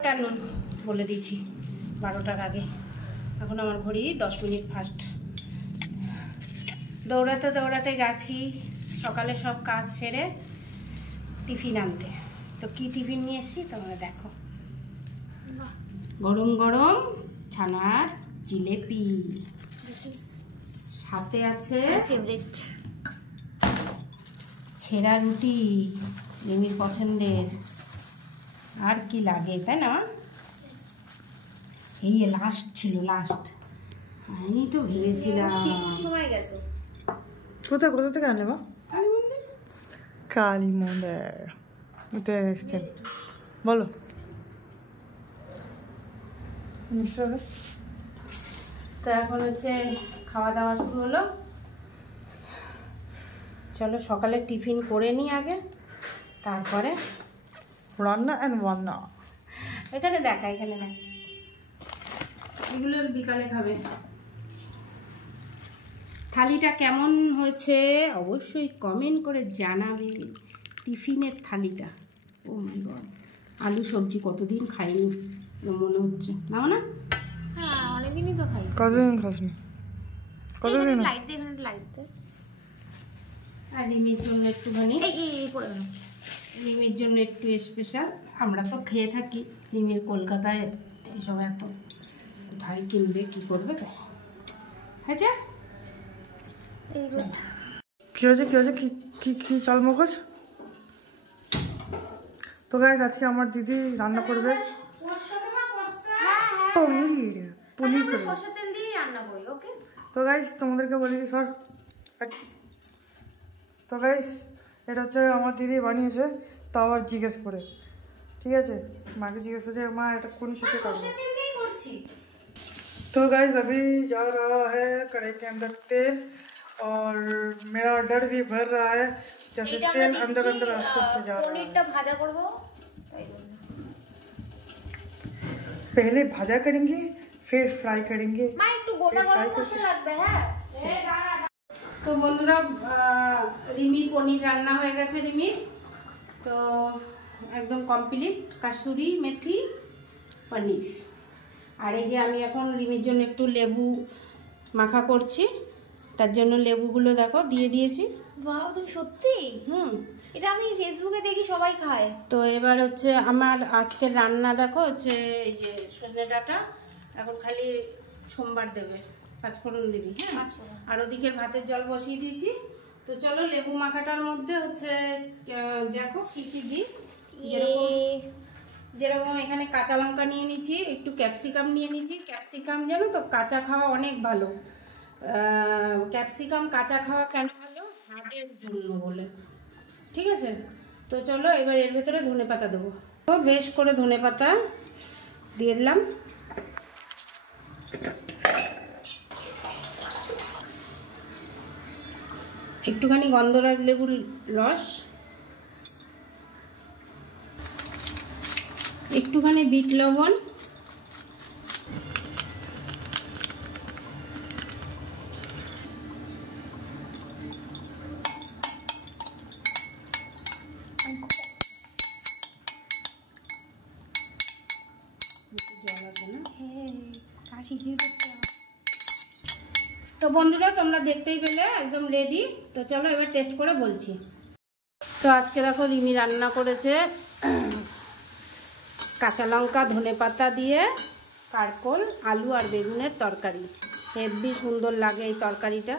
নুন বলে দিয়েছি 12টার আগে। এখন আমার ঘড়ি 10 মিনিট ফাস্ট। দৌড়াতে দৌড়াতে গেছি সকালে সব কাজ সেরে টিফিন আনতে। তো কি টিফিন নিয়ে এসেছি তোমরা দেখো। গরম গরম ছানার জিলেপি, সাথে আছে ফেভারিট ছেঁড়া রুটি রিমির পছন্দের। আর কি লাগে তাই না? এই লাস্ট ছিল, লাস্ট আমি তো ভেবেছিলাম। সময় গেছো কোথা থেকে আনলে মা? কালী মন্দির এসছেন, বলো। তো এখন হচ্ছে খাওয়া দাওয়া শুরু হলো। চলো সকালে টিফিন করে নিই আগে, তারপরে রান্না অ্যান্ড বান্না। এখানে দেখা, এখানে দেখা, এগুলো বিকালে খাবে। থালিটা কেমন হয়েছে অবশ্যই কমেন্ট করে জানাবে। টিফিনের থালিটা, ও মাই গড, আলু সবজি কতদিন খাইনি মনে হচ্ছে, নাও না? হ্যাঁ অনেকদিনই তো খাই। কতদিন খাসনি? কতদিন? লাইট দে, এখানে লাইট দে। আর রিমির জন্য একটুখানি, এই পড়ে গেল। রিমির জন্য একটু স্পেশাল। আমরা তো খেয়ে থাকি, রিমির কলকাতায় এসব এত ভাই কিনবে, কি করবে তাই। আচ্ছা কি হয়েছে কি চাল মগজ? তো গাইস আজকে আমার দিদি রান্না করবে পনির করবে। সরষের তেল দিয়ে রান্না করি, ওকে? তো গাইস তোমাদেরকে বলি স্যার, তো গাইস এটা হচ্ছে আমার দিদি বানিয়েছে, তাও আর জিজ্ঞেস করে, ঠিক আছে? মাকে জিজ্ঞেस করছে মা এটা কোন সাথে করবো। तो गाइस अभी जा रहा है कढ़ाई के अंदर तेल, और मेरा डर भी भर रहा है जैसे तेल अंदर अंदर आस्ते आस्ते जा रहा है। पनीरটা ভাজা করব, তাই বলুন। पहले भाजा करेंगे फिर फ्राई करेंगे। মা একটু গোটা গরম মশলা লাগবে। হ্যাঁ তো বন্ধুরা, রিমি পনির রান্না হয়ে গেছে রিমির, তো একদম কমপ্লিট কাসুরি মেথি পনির। আর এই যে আমি এখন রিমির জন্য একটু লেবু মাখা করছি, তার জন্য লেবুগুলো দেখো দিয়ে দিয়েছি। বাহ, তুমি সত্যি? হুম, এটা আমি ফেসবুকে দেখি সবাই খায়। তো এবার হচ্ছে আমার আজকের রান্না দেখো হচ্ছে এই যে সজনে ডাঁটা, এখন খালি সোমবার দেবে, পাঁচফোড়ন দিবি। হ্যাঁ, আর ওদিকের ভাতের জল বসিয়ে দিয়েছি। তো চলো লেবু মাখাটার মধ্যে হচ্ছে দেখো কি কি দিই। যেরকম এখানে কাঁচা লঙ্কা নিয়ে নিচ্ছি, একটু ক্যাপসিকাম নিয়ে নিচ্ছি। ক্যাপসিকাম জানো তো কাঁচা খাওয়া অনেক ভালো। ক্যাপসিকাম কাঁচা খাওয়া কেন ভালো? হার্টের জন্য বলে, ঠিক আছে? তো চলো এবার এর ভেতরে ধনেপাতা দেবো। তো বেশ করে ধনেপাতা দিয়ে দিলাম। একটুখানি গন্ধরাজ লেবুর রস, একটুখানি বিট লবণ, তো বন্ধুরা তোমরা দেখতেই পেলে একদম রেডি। তো চলো এবার টেস্ট করে বলছি। তো আজকে দেখো রিমি রান্না করেছে কাঁচা লঙ্কা ধনেপাতা দিয়ে কারকোল আলু আর বেগুনের তরকারি। হেভি সুন্দর লাগে এই তরকারিটা,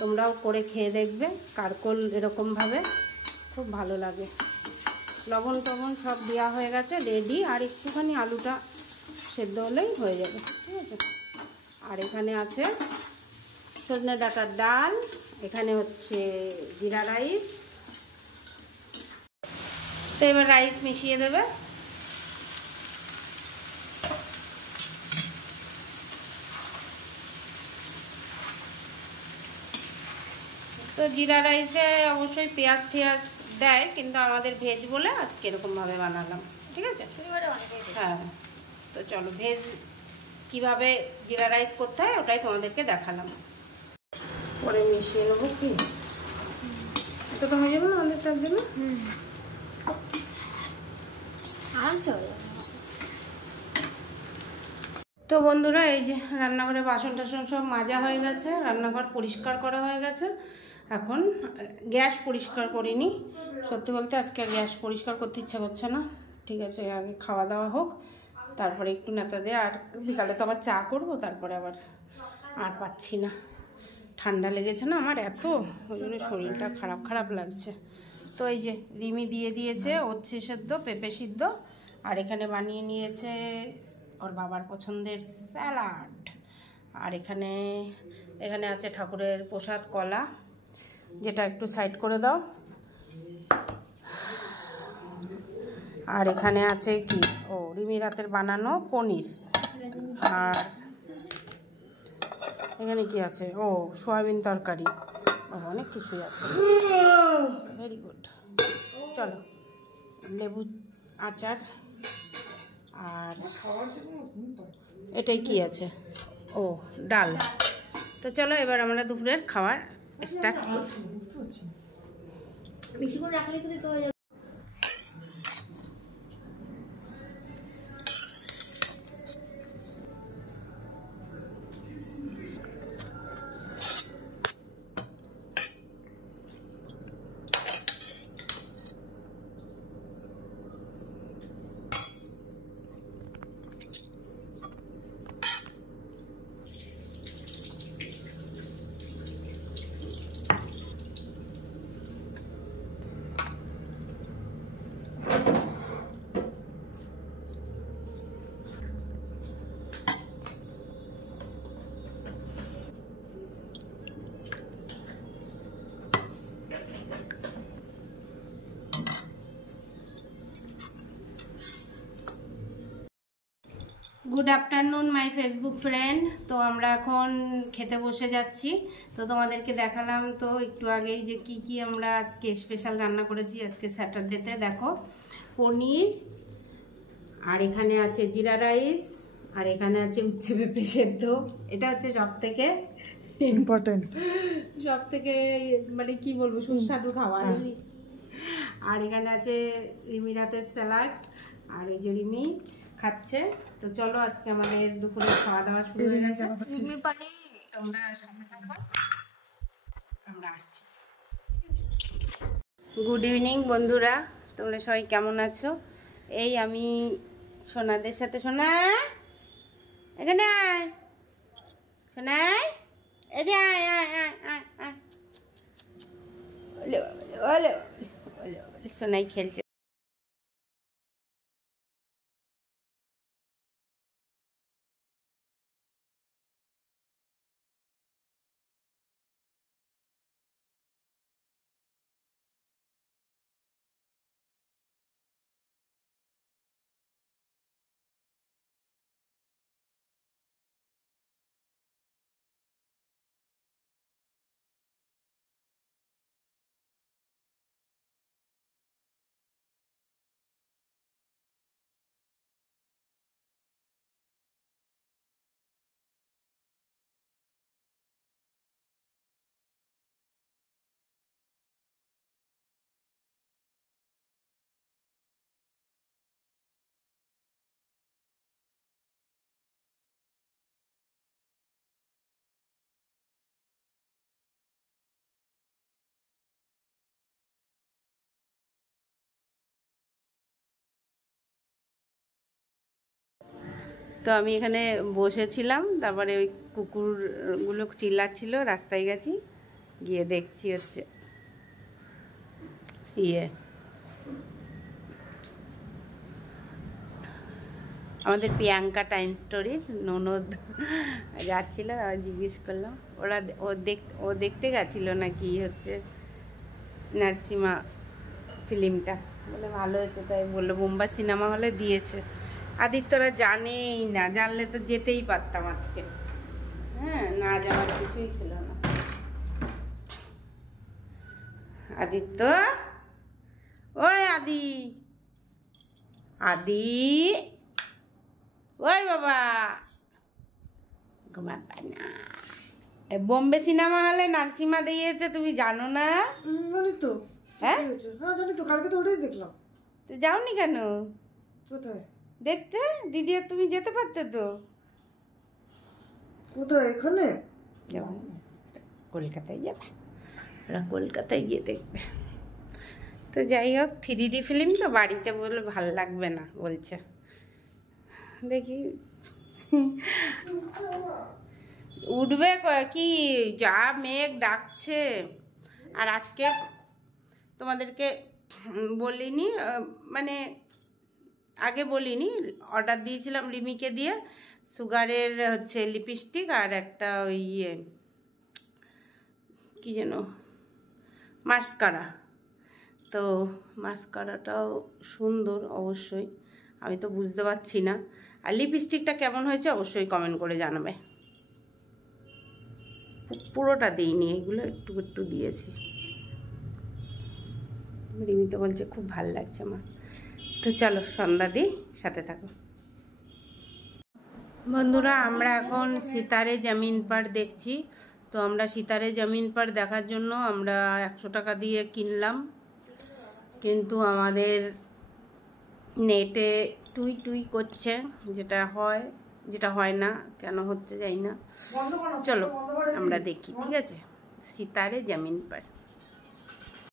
তোমরাও করে খেয়ে দেখবে। কারকোল এরকমভাবে খুব ভালো লাগে। লবণ টবণ সব দেওয়া হয়ে গেছে, রেডি। আর একটুখানি আলুটা সেদ্ধ হলেই হয়ে যাবে, ঠিক আছে? আর এখানে আছে সজনে ডাঁটার ডাল, এখানে হচ্ছে জিরা রাইস। তো এবার রাইস মিশিয়ে দেবে। তো জিরা রাইসে অবশ্যই পেঁয়াজ টিয়াজ দেয়, কিন্তু আমাদের ভেজ বলে আজকে এরকমভাবে বানালাম, ঠিক আছে? হ্যাঁ, তো চলো ভেজ কীভাবে জিরা রাইস করতে হয় ওটাই তোমাদেরকে দেখালাম। পরে মিশিয়ে নেবো। কি এটা তো হয়ে যাবে না অনেকটার জন্য? আরামসে হয়ে যাবে। তো বন্ধুরা এই যে রান্নাঘরে বাসন টাসন সব মাজা হয়ে গেছে, রান্নাঘর পরিষ্কার করা হয়ে গেছে। এখন গ্যাস পরিষ্কার করিনি, সত্যি বলতে আজকে গ্যাস পরিষ্কার করতে ইচ্ছা করছে না। ঠিক আছে, আগে খাওয়া দাওয়া হোক, তারপরে একটু নেতা দিয়ে, আর বিকালে তো আবার চা করবো, তারপরে আবার আর পাচ্ছি না। ঠান্ডা লেগেছে না আমার এত, ওই জন্য শরীরটা খারাপ খারাপ লাগছে। তো এই যে রিমি দিয়ে দিয়েছে উচ্ছে সেদ্ধ, পেঁপে সিদ্ধ, আর এখানে বানিয়ে নিয়েছে ওর বাবার পছন্দের স্যালাড। আর এখানে আছে ঠাকুরের প্রসাদ কলা, যেটা একটু সাইড করে দাও। আর এখানে আছে কি, ও রিমি রাতের বানানো পনির। আর এখানে কি আছে, ও সয়াবিন তরকারি, অনেক কিছুই আছে। Very good. চলো, লেবু আচার, আর এটাই কি আছে, ও ডাল। তো চলো এবার আমরা দুপুরের খাবার স্টার্ট করি। বেশি করে রাখলে তো দিতে হয়ে যাবে। Good afternoon my Facebook friend. তো আমরা এখন খেতে বসে যাচ্ছি। তো তোমাদেরকে দেখালাম তো একটু আগেই যে কি আমরা আজকে স্পেশাল রান্না করেছি আজকে স্যাটারডেতে। দেখো, পনির, আর এখানে আছে জিরা রাইস, আর এখানে আছে উচ্ছে পেঁপে সেদ্ধ। এটা হচ্ছে সব থেকে ইম্পর্টেন্ট, সব থেকে মানে কি বলবো, সুস্বাদু খাবার। আর এখানে আছে রিমি রাতের স্যালাড, আর এই যে রিমি খাচ্ছে। তো চলো আজকে আমাদের দুপুরে খাওয়া দাওয়া শুরু হয়ে গেছে। তোমরা সাথে থাকো, আমরা আসছি। গুড ইভিনিং বন্ধুরা, তোমরা সবাই কেমন আছো? এই আমি সোনাদের সাথে, সোনা এখানে আয়, সোনাই এই যে আয় আয় আয় আয় আয়, ওলে ওলে ওলে ওলে, সোনাই খেলছে। তো আমি এখানে বসেছিলাম, তারপরে ওই কুকুরগুলো চিল্লাচ্ছিল, রাস্তায় গেছি, গিয়ে দেখছি হচ্ছে আমাদের প্রিয়াঙ্কা টাইম স্টোরির ননদ যাচ্ছিল, আবার জিজ্ঞেস করলাম, ও দেখতে গেছিলো নাকি হচ্ছে নার্সিমা ফিল্মটা, বলে ভালো হয়েছে, তাই বললো বোম্বাই সিনেমা হলে দিয়েছে। আদিত্যরা জানেই না, জানলে তো যেতেই পারতাম আজকে। হ্যাঁ, না যাওয়ার কিছুই ছিল না। আদিত্য, ওই আদি, ওই বাবা, ঘুমাবা না। বোম্বে সিনেমা হলে নার্সিমা দিয়েছে, তুমি জানো না? জানি তো। হ্যাঁ জানি তো, কালকে তো ওটাই দেখলাম। তো যাওনি কেন কোথায় দেখতে? দিদি আর তুমি যেতে পারতে তো। কোথায় এখানে যাবো কলকাতায় যাবে, ওরা কলকাতায় গিয়ে দেখবে। তো যাই হোক 3D ফিল্ম তো বাড়িতে বলে ভাল লাগবে না বলছে, দেখি উঠবে কি, যা মেঘ ডাকছে। আর আজকে তোমাদেরকে বলিনি, মানে আগে বলিনি, অর্ডার দিয়েছিলাম রিমিকে দিয়ে সুগারের হচ্ছে লিপস্টিক আর একটা ওই কি যেন মাস্কারা। তো মাস্কারাটাও সুন্দর অবশ্যই, আমি তো বুঝতে পারছি না। আর লিপস্টিকটা কেমন হয়েছে অবশ্যই কমেন্ট করে জানাবে। পুরোটা দিইনি, এগুলো একটু একটু দিয়েছি। রিমি তো বলছে খুব ভালো লাগছে মা। তো চলো সন্ধ্যা দিই, সাথে থাকো বন্ধুরা। আমরা এখন সিতারে জমিন পার দেখছি। তো আমরা সিতারে জমিন পার দেখার জন্য আমরা 100 টাকা দিয়ে কিনলাম, কিন্তু আমাদের নেটে টুই টুই করছে, যেটা হয় না, কেন হচ্ছে জানি না। চলো আমরা দেখি, ঠিক আছে, সিতারে জমিন পার।